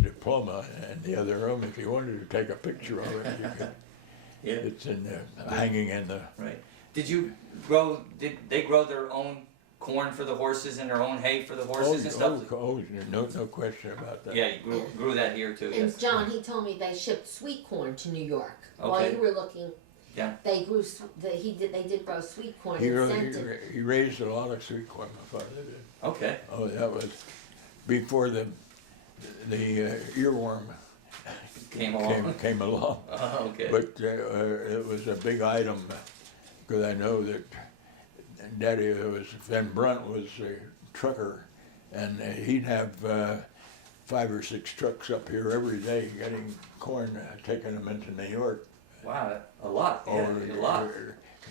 diploma in the other room. If you wanted to take a picture of it, you could. Yeah. It's in hanging in the. Right. Did they grow their own corn for the horses and their own hay for the horses and stuff? No question about that. Yeah, you grew that here too. And Yes. John, he told me they shipped sweet corn to New York. While Okay. you were looking, Yeah. they did grow sweet corn He and sent it. he raised a lot of sweet corn, my father did. Okay. Oh, that was before the earworm Came along. came along. Okay. But it was a big item because I know that Daddy Van Brunt was a trucker, and he'd have 5 or 6 trucks up here every day getting corn, taking them into New York. Wow, a lot. Yeah, a lot.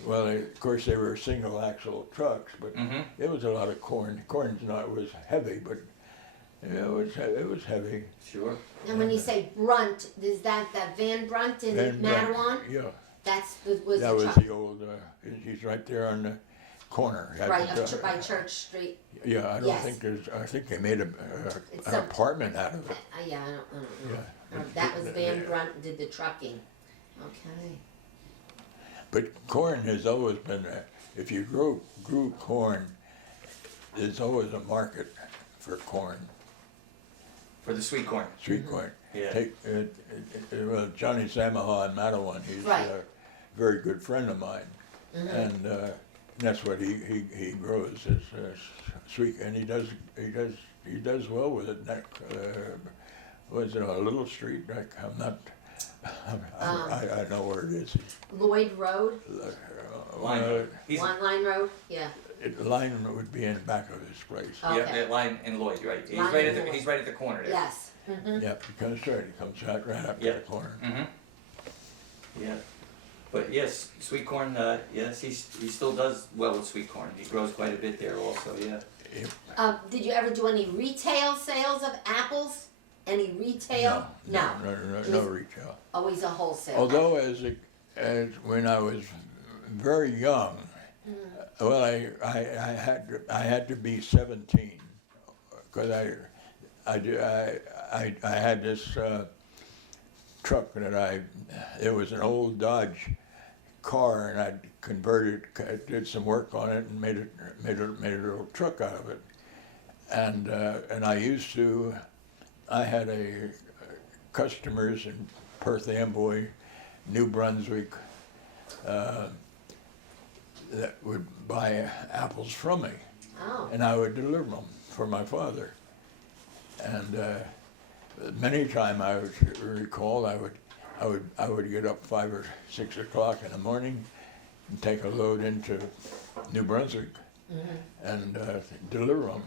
Well, of course they were single axle trucks, but Mm-hmm. it was a lot of corn. Corn's not was heavy, but it was heavy. Sure. And when you say Brunt, is that Van Brunt in Van Brunt, Mattawan? yeah, Was that the was truck. the old. He's right there on the corner. Right, by Church Street. Yeah, I don't Yes. think there's. I think they made an some- apartment out of it. Yeah, I don't know. Yeah. That was Van Brunt did the trucking. Okay. But corn has always been. If you grew corn, there's always a market for corn. For the sweet corn. Sweet corn. Yeah. Take well, Johnny Samaha in Mattawan. He's Right. a very good friend of mine, and that's what he grows is sweet, and he does well with it. Was it a little street? I'm not. I know where it is. Lloyd Road, Line. He's, Line Road, yeah. Line would be in the back of his place. Okay. yeah, Line and Lloyd, right? He's Line right and at the Lloyd. he's right at the corner there. Yes. Mhm. Yeah, he comes straight. He comes right up to Yeah. the corner. Mm-hmm. Yeah. But yes, sweet corn. Yes, he still does well with sweet corn. He grows quite a bit there also. Yeah. Did you ever do any retail sales of apples? Any retail? No retail. Always a wholesale. Although as when I was very young, well, I had to be 17 because I had this truck that it was an old Dodge car, and I did some work on it and made a little truck out of it, and I had customers in Perth Amboy, New Brunswick, that would buy apples from me, Oh. and I would deliver them for my father. And many times I would recall I would get up 5 or 6 o'clock in the morning and take a load into New Brunswick and deliver them.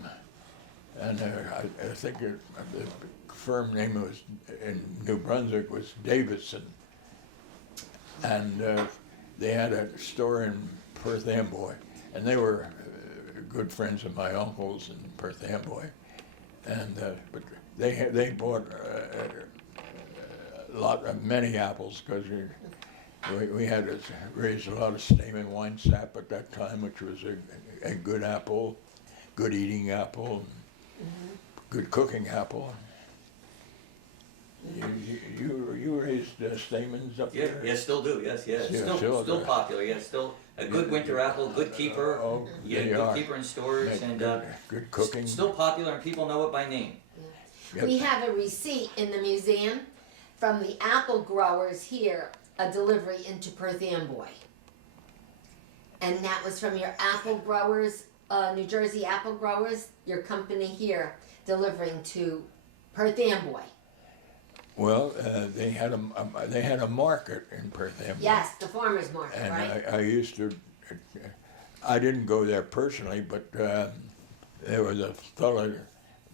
And I think the firm name was in New Brunswick was Davidson, and they had a store in Perth Amboy, and they were good friends of my uncles in Perth Amboy, and but they bought many apples because we had to raise a lot of Stayman wine sap at that time, which was a good apple, good eating apple, good cooking apple. You raised Staymans up Yeah, there? yeah, still do. Yes, yes. Yeah, Still popular. Yeah, still a good winter apple, good keeper. Oh, Yeah, they good are. keeper in stores, Yeah, and good cooking. still popular, and people know it by name. Yep. We have a receipt in the museum from the apple growers here, a delivery into Perth Amboy. And that was from your apple growers, New Jersey apple growers, your company here, delivering to Perth Amboy. Well, they had a market in Perth Amboy. Yes, the farmer's market, And right? I used to. I didn't go there personally, but there was a fellow,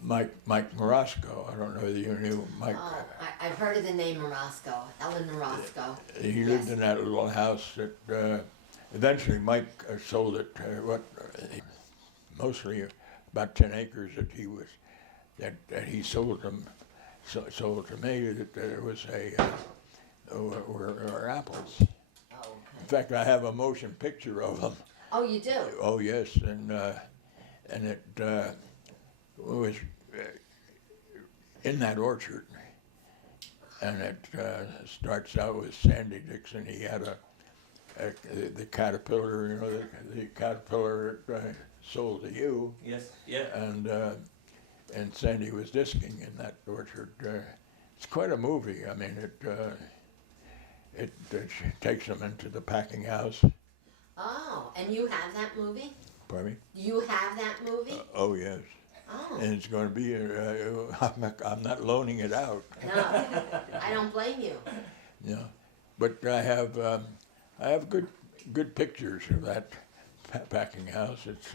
Mike Morosco. I don't know whether you knew Mike. Oh, I've heard of the name Morosco, Ellen Morosco. He lived in that little house that eventually Mike sold it. Mostly about 10 acres that he sold them. Sold to me that there was were apples. Oh, In fact, I have a motion picture of them. oh, you do? Oh yes, and it was in that orchard. And it starts out with Sandy Dixon. He had the caterpillar, you know, the caterpillar sold to you. Yes, yeah. And Sandy was disking in that orchard. It's quite a movie. I mean, it takes them into the packing house. Oh, and you have that movie? Pardon me? You have that movie? Oh yes. Oh, And it's going to be. I'm not loaning it out. no, I don't blame you. Yeah, but I have good pictures of that packing house. It's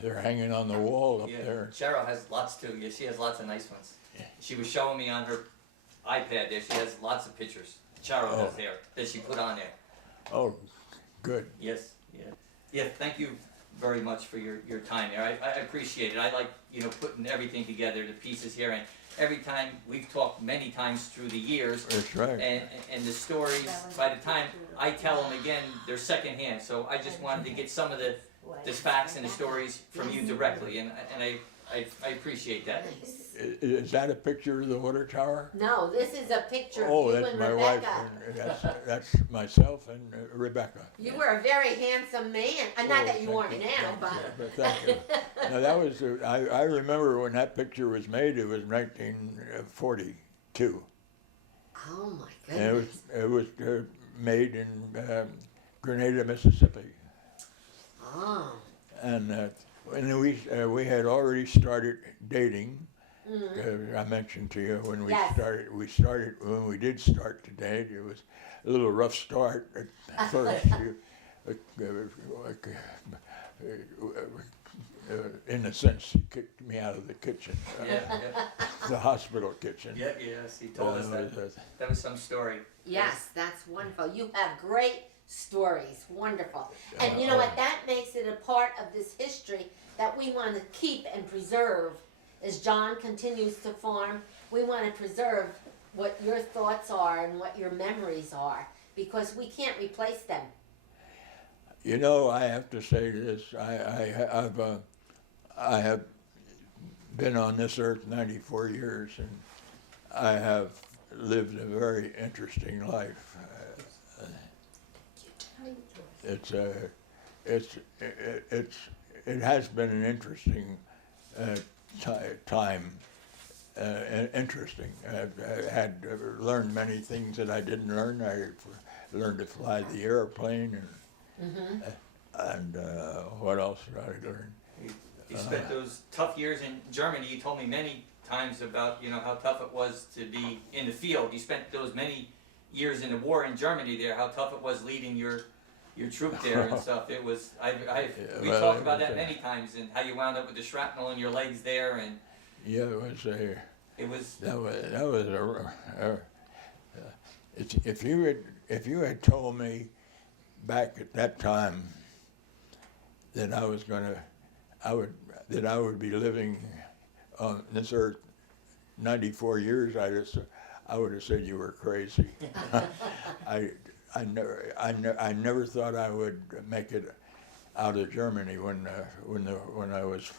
they're hanging on the wall up Yeah, there. Cheryl has lots too. Yeah, she has lots of nice ones. She was showing me on her iPad there. She has lots of pictures. Cheryl Oh. has there that she put on there. Oh, good. Yes, yeah, yeah. Thank you very much for your time there. I appreciate it. I like putting everything together, the pieces here, and every time we've talked many times through the years. That's right. And the stories, by the time I tell them again, they're secondhand. So I just wanted to get some of the facts and the stories from you directly, and I appreciate that. Nice. Is that a picture of the water tower? No, this is a picture of Oh, you that's and my wife. Rebecca. And that's myself and Rebecca. You were a very handsome man. Not Oh, that you thank aren't you. now, but. But thank you. Now that was I remember when that picture was made. It was 1942. Oh my And goodness. it was made in Grenada, Mississippi. Oh. And we had already started dating. Mm-hmm. I mentioned to you when Yes. when we did start to date. It was a little rough start at first. In a sense, he kicked me out of the kitchen, Yeah, the hospital kitchen. yeah, yes. He told us that. That was some story. Yes, that's wonderful. You have great stories. Wonderful. And you know what? That makes it a part of this history that we want to keep and preserve. As John continues to farm, we want to preserve what your thoughts are and what your memories are, because we can't replace them. You know, I have to say this. I have been on this earth 94 years, and I have lived a very interesting life. It has been an interesting time. Interesting. I had learned many things that I didn't learn. I learned to fly the airplane, and what else did I learn? You spent those tough years in Germany. You told me many times about how tough it was to be in the field. You spent those many years in the war in Germany there. How tough it was leading your troop there and stuff. It was. We well, talked about that many times, and how you wound up with the shrapnel in your legs there, and Yeah, it was a. it was. That was if you had told me back at that time that I would be living on this earth 94 years, I would have said you were crazy. I never thought I would make it out of Germany when I was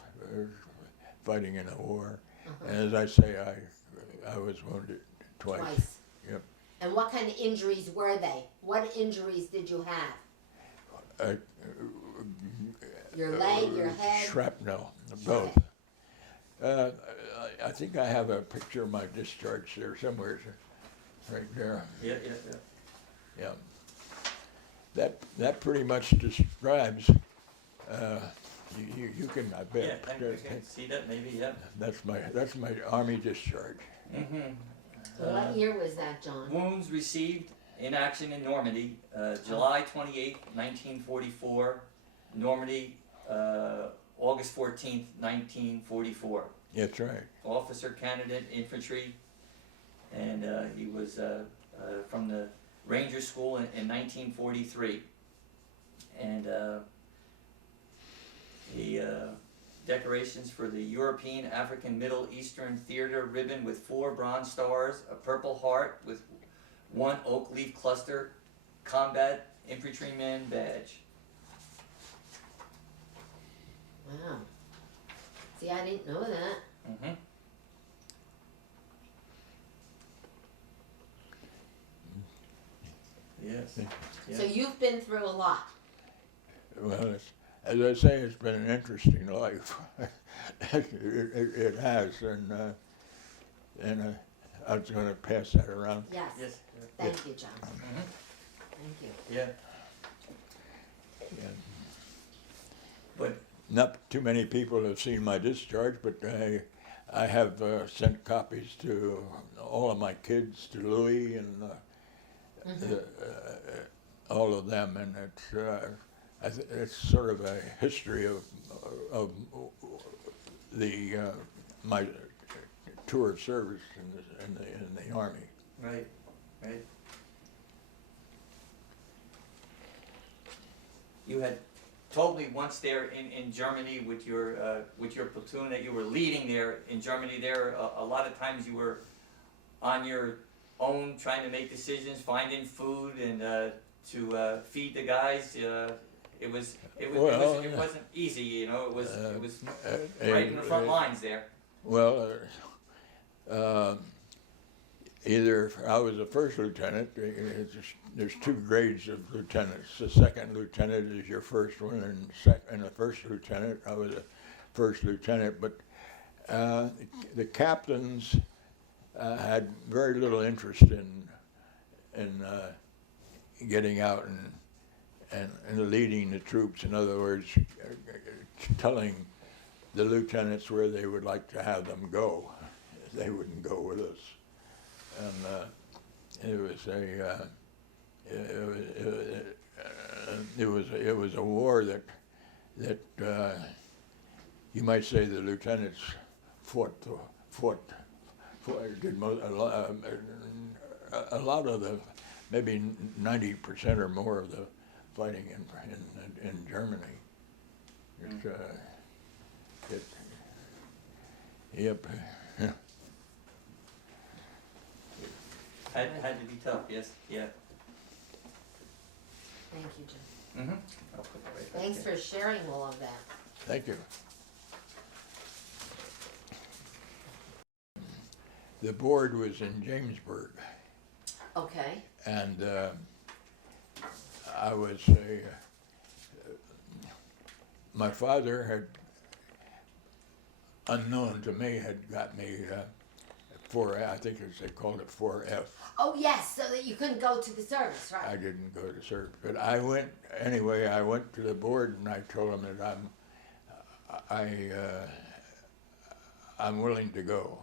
fighting in the war. And as I say, I was wounded twice. Yep. And what kind of injuries were they? What injuries did you have? Your leg, your head? Shrapnel, both. I think I have a picture of my discharge there somewhere, right there. Yeah. Yeah. That pretty much describes. You can, I bet. Yeah, I can see that maybe. Yeah. That's my Army discharge. Mm-hmm. So what year was that, John? Wounds received in action in Normandy, July 28, 1944. Normandy, August 14th, 1944. That's right. Officer candidate infantry, and he was from the Ranger School in 1943. And the decorations for the European, African, Middle Eastern Theater ribbon with 4 bronze stars, a Purple Heart with 1 oak leaf cluster, combat infantryman badge. Wow. See, I didn't know that. Mm-hmm. Yes. So you've been through a lot. Well, as I say, it's been an interesting life. It has, and I was going to pass that around. Yes. Yes. Thank you, John. Mhm. Thank you. Yeah. And But not too many people have seen my discharge, but I have sent copies to all of my kids, to Louis and all of them, and it's sort of a history of my tour of service in the Army. right. You had told me once there in Germany with your platoon that you were leading there in Germany. There, a lot of times you were on your own trying to make decisions, finding food, and to feed the guys. It wasn't easy, you know. It was right in the front lines there. Well, either I was a first lieutenant. There's two grades of lieutenants. The second lieutenant is your first one, and the first lieutenant, I was a first lieutenant. But the captains had very little interest in getting out and leading the troops. In other words, telling the lieutenants where they would like to have them go. They wouldn't go with us, and it was a war that you might say the lieutenants did a lot of the, maybe 90% or more of the fighting in Germany. Yep. Had to be tough. Yes. Yeah. Thank you, John. Mm-hmm. I'll put that right back Thanks there. for sharing all of that. Thank you. The board was in Jamesburg, Okay. and I was my father had, unknown to me, had got me 4, I think as they called it 4F. Oh, yes, so that you couldn't go to the service, I right? didn't go to service, but I went anyway. I went to the board and I told them that I'm willing to go.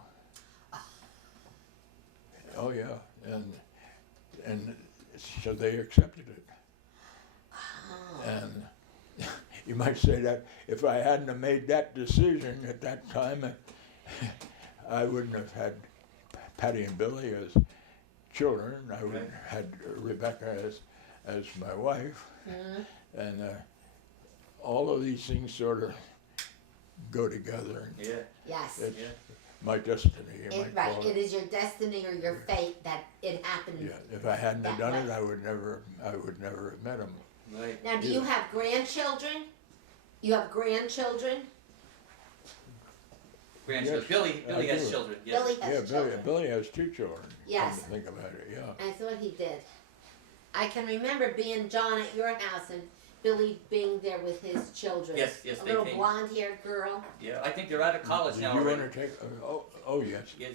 Oh yeah, and so they accepted it. Oh. And you might say that if I hadn't have made that decision at that time, I wouldn't have had Patty and Billy as children. I would have had Rebecca as my wife. Mm-hmm. And all of these things sort of go together. Yeah. Yes. It's my destiny, you might Right, call it is your destiny or your fate that it happened. Yeah, if I hadn't have that done way. it, I would never have met him. Right. Now, do you have grandchildren? You have grandchildren? Grandchildren. Yes, Billy I has do. children. Yes. Billy has children. Billy has 2 children. Yes. Come to think about it, yeah. I thought he did. I can remember being John at your house and Billy being there with his children. Yes, A they little came. blonde-haired girl. Yeah, I think they're out of college Did now you already. undertake? Oh yes. Yes,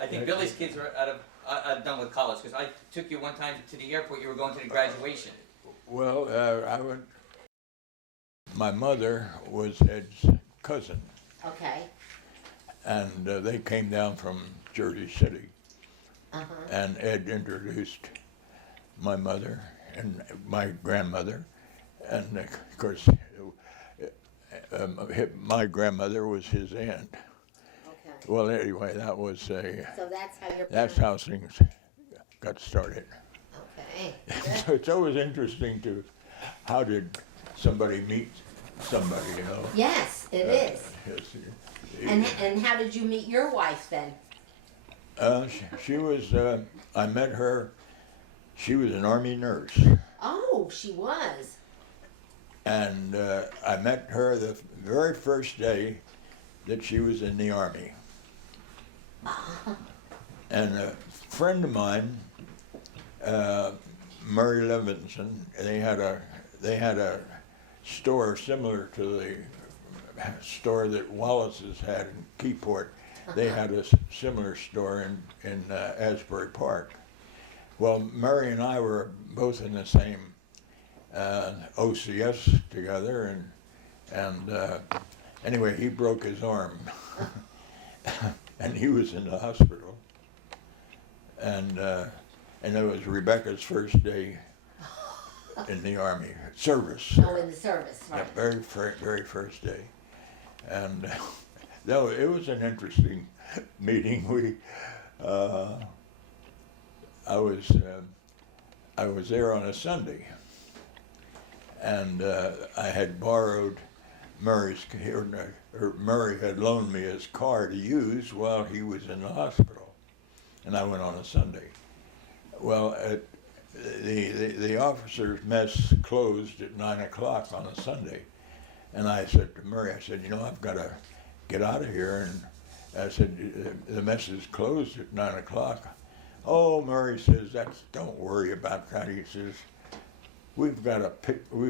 I think Billy's kids are done with college because I took you one time to the airport. You were going to the graduation. Well, I went. My mother was Ed's cousin, Okay. and they came down from Jersey City, Uh-huh. and Ed introduced my mother and my grandmother, and of course, my grandmother was his aunt. Okay. Well, anyway, that was So that's how your that's parents- how things got started. Okay. So it's always interesting to, how did somebody meet somebody, you know? Yes, it is. Yes, And how did you meet your wife then? she was, I met her, she was an Army nurse. Oh, she was. And I met her the very first day that she was in the Army. And a friend of mine Murray Levinson, they had a store similar to the store that Wallace's had in Keyport. They had a similar store in Asbury Park. Well, Murray and I were both in the same OCS together, and anyway, he broke his arm, and he was in the hospital, and it was Rebecca's first day in the Army service. Oh, in the service, right. Yeah, very first day, and though it was an interesting meeting. I was there on a Sunday, and I had borrowed Murray's, or Murray had loaned me his car to use while he was in the hospital, and I went on a Sunday. Well, the officers' mess closed at 9 o'clock on a Sunday, and I said to Murray, I said, you know, I've got to get out of here, and I said, the mess is closed at 9 o'clock. Oh, Murray says, don't worry about that. He says, we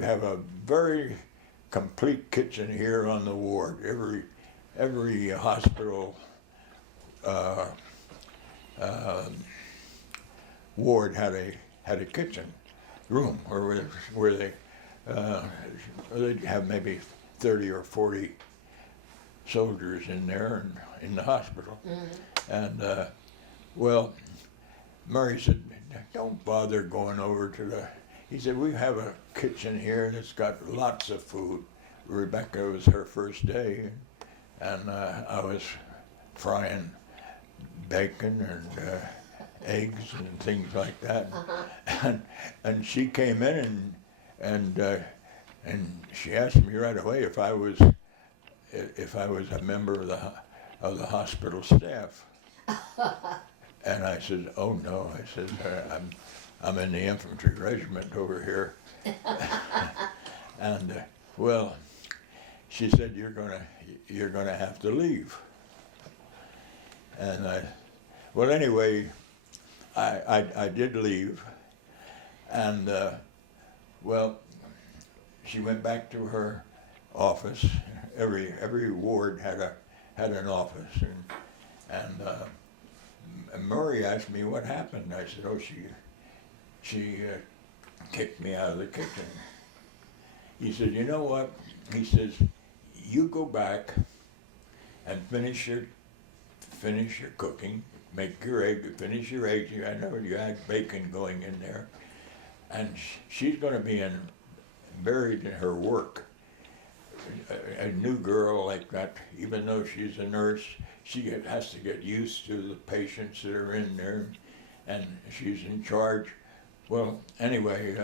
have a very complete kitchen here on the ward. Every hospital ward had a kitchen room where they'd have maybe 30 or 40 soldiers in there and in the hospital. Mm-hmm. And well, Murray said, don't bother going over to he said, we have a kitchen here that's got lots of food. Rebecca was her first day, and I was frying bacon and eggs and things like that. Uh-huh. And she came in and she asked me right away if I was a member of the hospital staff. And I said, oh no, I said, I'm in the infantry regiment over here. And well, she said, you're gonna have to leave. And well, anyway, I did leave, and well, she went back to her office. Every ward had an office, and Murray asked me what happened. I said, oh, she kicked me out of the kitchen. He said, you know what? He says, you go back and finish your cooking, make your egg, finish your eggs. I know you had bacon going in there, and she's going to be buried in her work. A new girl like that, even though she's a nurse, she has to get used to the patients that are in there, and she's in charge. Well, anyway,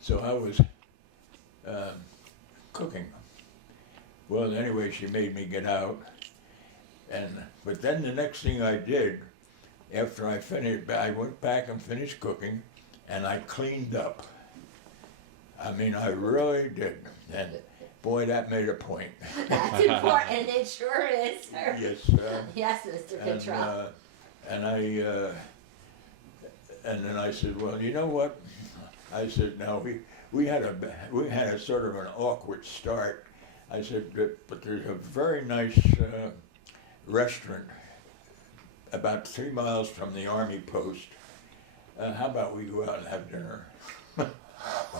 so I was cooking. Well, anyway, she made me get out, but then the next thing I did, after I finished, I went back and finished cooking, and I cleaned up. I mean, I really did, and boy, that made a point. That's important. It sure is, sir. Yes. Yes, Mr. Cottrell. And then I said, well, you know what? I said, now we had a sort of an awkward start. I said, but there's a very nice restaurant about 3 miles from the Army post. How about we go out and have dinner?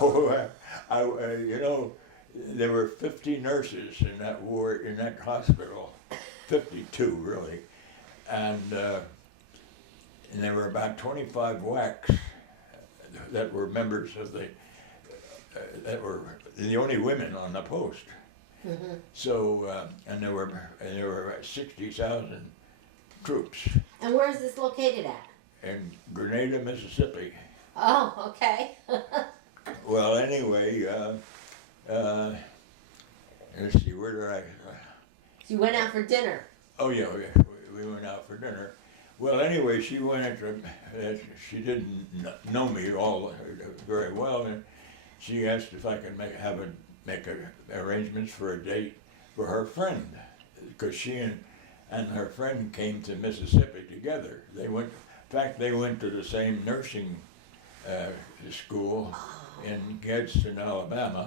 You know, there were 50 nurses in that ward, in that hospital, 52 really, and there were about 25 WACs that were members of that were the only women on the post. Mm-hmm. So, and there were 60,000 troops. And where is this located at? In Grenada, Mississippi. Oh, okay. Well, anyway, let's see, where did I? You went out for dinner. Oh yeah, we went out for dinner. Well, anyway, she went she didn't know me all very well, and she asked if I could make arrangements for a date for her friend, because she and her friend came to Mississippi together. They went to the same nursing the school in Gadsden, Alabama.